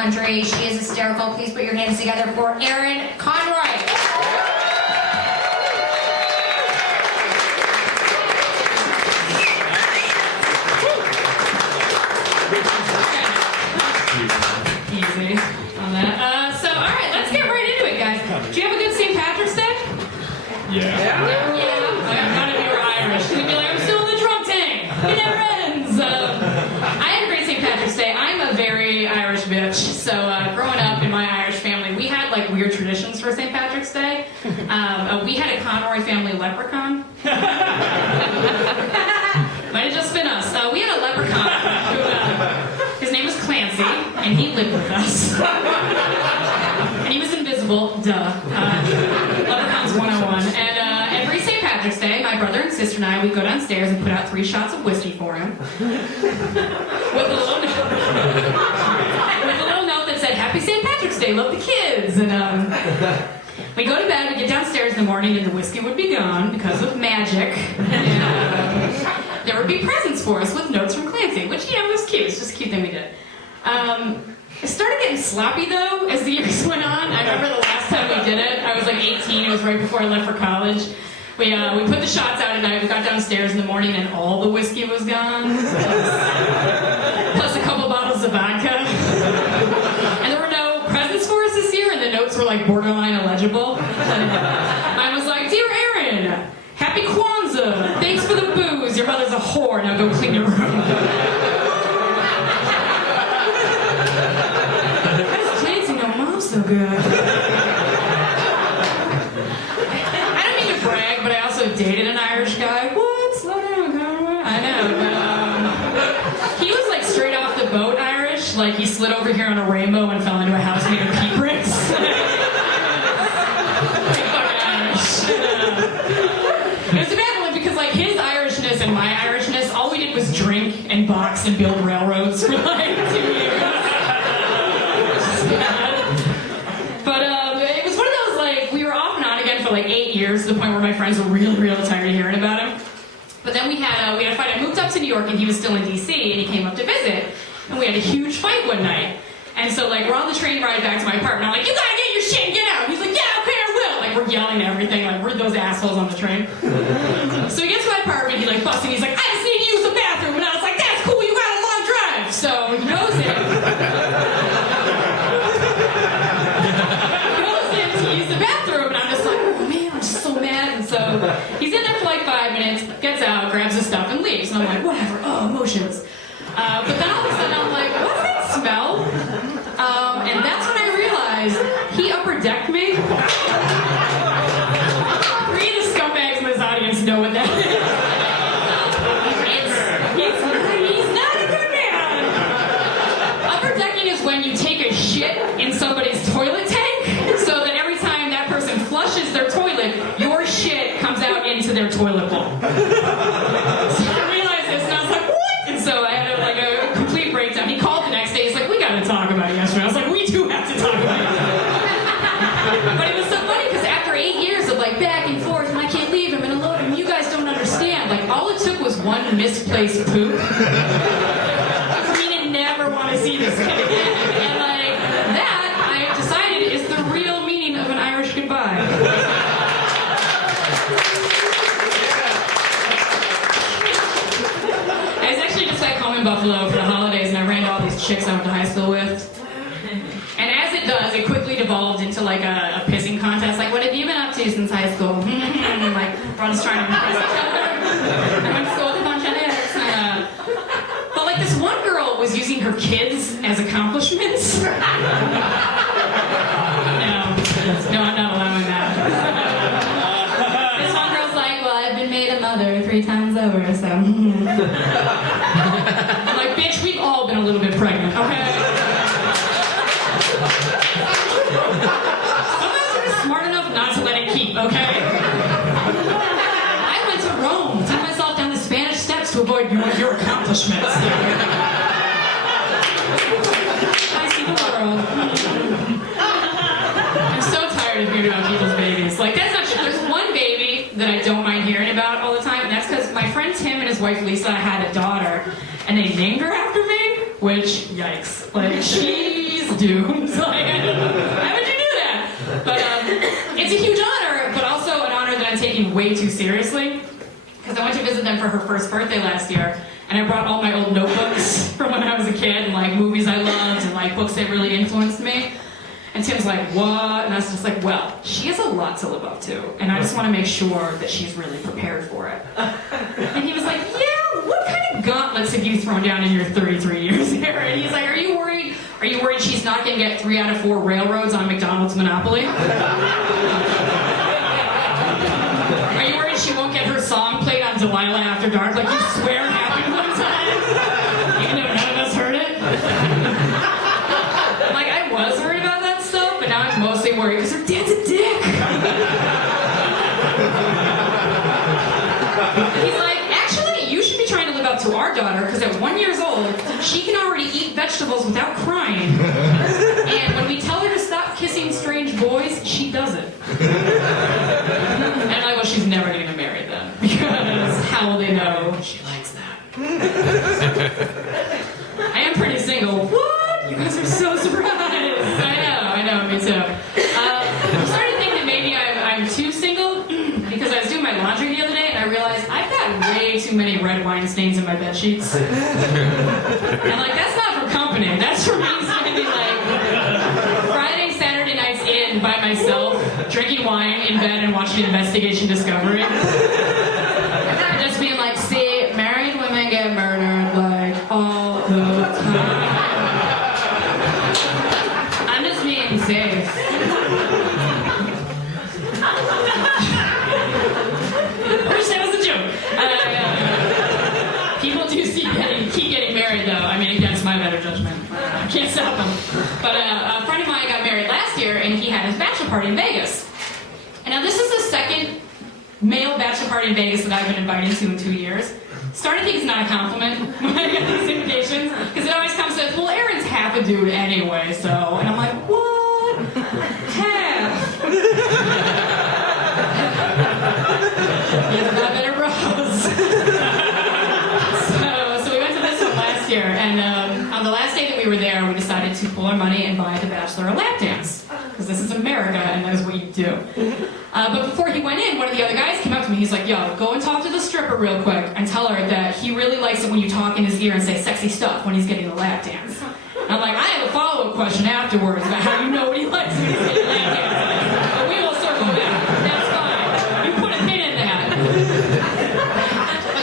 country. She is hysterical. Please put your hands together for Erin Conroy. Easy on that. So, all right, let's get right into it, guys. Did you have a good St. Patrick's Day? Yeah. None of you are Irish. You'd be like, I'm still in the drunk tank. It never ends. I had a great St. Patrick's Day. I'm a very Irish bitch. So growing up in my Irish family, we had like weird traditions for St. Patrick's Day. We had a Conroy family leprechaun. Might have just been us. We had a leprechaun who, his name was Clancy, and he lived with us. And he was invisible, duh. Leprechauns 101. And every St. Patrick's Day, my brother and sister and I would go downstairs and put out 3 shots of whiskey for him. With a little note that said, Happy St. Patrick's Day, love the kids. And we go to bed, we get downstairs in the morning, and the whiskey would be gone because of magic. And there would be presents for us with notes from Clancy, which, you know, was cute. It's just a cute thing we did. It started getting sloppy, though, as the years went on. I remember the last time we did it. I was like 18. It was right before I left for college. We put the shots out at night. We got downstairs in the morning, and all the whiskey was gone. Plus a couple bottles of vodka. And there were no presents for us this year, and the notes were like borderline illegible. Mine was like, Dear Erin, Happy Kwanzaa. Thanks for the booze. Your mother's a whore. Now go clean your room. So good. I don't mean to brag, but I also dated an Irish guy. What? Slow down, Conroy. I know. But, he was like straight off the boat Irish. Like he slid over here on a rainbow and fell into a house made of pea bricks. Big fucking Irish. It was a bad one because like his Irishness and my Irishness, all we did was drink and box and build railroads for like 2 years. For like 8 years, to the point where my friends were really, really tired of hearing about him. But then we had a fight. I moved up to New York, and he was still in D.C., and he came up to visit. And we had a huge fight one night. And so, like, we're on the train ride back to my apartment. I'm like, you gotta get your shit and get out. He's like, yeah, okay, I will. Like, we're yelling and everything. Like, we're those assholes on the train. So he gets to my apartment. He, like, busting. He's like, I just need to use the bathroom. And I was like, that's cool. You got a long drive. So he knows it. So he's in there for like 5 minutes, gets out, grabs his stuff, and leaves. And I'm like, whatever, emotions. But then all of a sudden I'm like, what's that smell? And that's when I realized he upper decked me. 3 of the scumbags in this audience know what that is. He's not a good man. Upper decking is when you take a shit in somebody's toilet tank, so that every time that person flushes their toilet, your shit comes out into their toilet bowl. So I realized this, and I was like, what? And so I had a complete breakdown. He called the next day. He's like, we got to talk about it yesterday. I was like, we do have to talk about it. But it was so funny because after 8 years of like back and forth, and I can't leave him and unload him, you guys don't understand. Like all it took was one misplaced poop for me to never want to see this kid again. And like that, I decided is the real meaning of an Irish goodbye. In Buffalo for the holidays, and I ran all these chicks I went to high school with. And as it does, it quickly devolved into like a pissing contest. Like, what have you been up to since high school? Like, we're all just trying to impress each other. I went to school with a bunch of dicks. But like, this one girl was using her kids as accomplishments. No, I'm not allowing that. This one girl's like, well, I've been made a mother 3 times over, so. I'm like, bitch, we've all been a little bit pregnant, okay? Sometimes you're just smart enough not to let it keep, okay? I went to Rome, took myself down the Spanish steps to avoid your accomplishments. I see the world. I'm so tired of hearing about people's babies. Like, that's not true. There's one baby that I don't mind hearing about all the time, and that's because my friend Tim and his wife Lisa had a daughter, and they named her after me, which, yikes. Like, she's doomed. Like, why would you do that? But it's a huge honor, but also an honor that I'm taking way too seriously. Because I went to visit them for her first birthday last year, and I brought all my old notebooks from when I was a kid, and like movies I loved, and like books that really influenced me. And Tim's like, what? And I was just like, well, she has a lot to live up to, and I just want to make sure that she's really prepared for it. And he was like, yeah, what kind of gauntlets have you thrown down in your 33 years here? And he's like, are you worried she's not going to get 3 out of 4 railroads on McDonald's Monopoly? Are you worried she won't get her song played on Delilah After Dark like you swear happened one time? Even though none of us heard it? Like, I was worried about that stuff, but now I'm mostly worried because her dad's a dick. He's like, actually, you should be trying to live up to our daughter because at 1 year old, she can already eat vegetables without crying. And when we tell her to stop kissing strange boys, she does it. And I'm like, well, she's never going to get married then. Because how will they know she likes that? I am pretty single. What? You guys are so surprised. I know, me too. I'm starting to think that maybe I'm too single because I was doing my laundry the other day and I realized I've got way too many red wine stains in my bed sheets. And like, that's not for company. That's for me spending like Friday, Saturday nights in by myself, drinking wine in bed and watching Investigation Discovery. Just being like, see, married women get murdered like all the time. I'm just being safe. I wish that was a joke. People do keep getting married though. I mean, against my better judgment. I can't stop them. But a friend of mine got married last year and he had his bachelor party in Vegas. And now this is the second male bachelor party in Vegas that I've been invited to in 2 years. Starting to think it's not a compliment when I get these invitations, because it always comes with, well, Erin's half a dude anyway, so, and I'm like, what? Half? You've got better bros. So we went to this one last year, and on the last day that we were there, we decided to pull our money and buy the bachelor a lap dance. Because this is America, and that is what you do. But before he went in, one of the other guys came up to me. He's like, yo, go and talk to the stripper real quick and tell her that he really likes it when you talk in his ear and say sexy stuff when he's getting the lap dance. And I'm like, I have a follow-up question afterwards about how you know what he likes when he's getting the lap dance. But we will circle back. That's fine. You put a pin in that.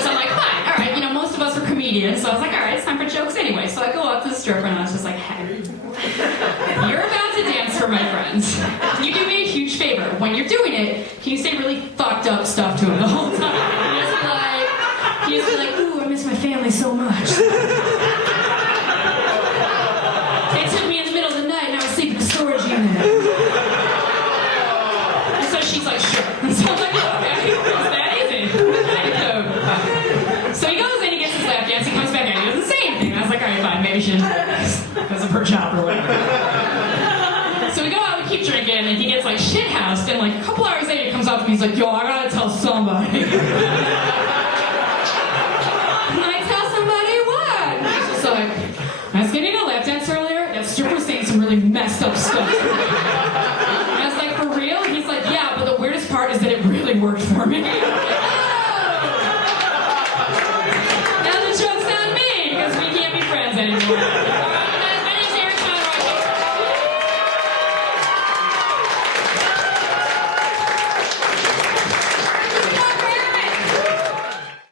So I'm like, fine. All right, most of us are comedians. So I was like, all right, it's time for jokes anyway. So I go up to the stripper and I was just like, hey, you're about to dance for my friends. Can you do me a huge favor? When you're doing it, can you say really fucked up stuff to him the whole time? And he used to be like, ooh, I miss my family so much. They took me in the middle of the night and I was sleeping in a storage unit. And so she's like, sure. And so I'm like, oh, okay, it's that easy. So he goes in, he gets his lap dance, he comes back and he doesn't say anything. I was like, all right, fine, maybe she didn't do this because of her job or whatever. So we go out, we keep drinking, and he gets like shit-housed, and like a couple hours later he comes up to me, he's like, yo, I gotta tell somebody. And I tell somebody what? And he's just like, I was getting a lap dance earlier, that stripper was saying some really messed up stuff. And I was like, for real? And he's like, yeah, but the weirdest part is that it really worked for me. Now the joke's on me, because we can't be friends anymore.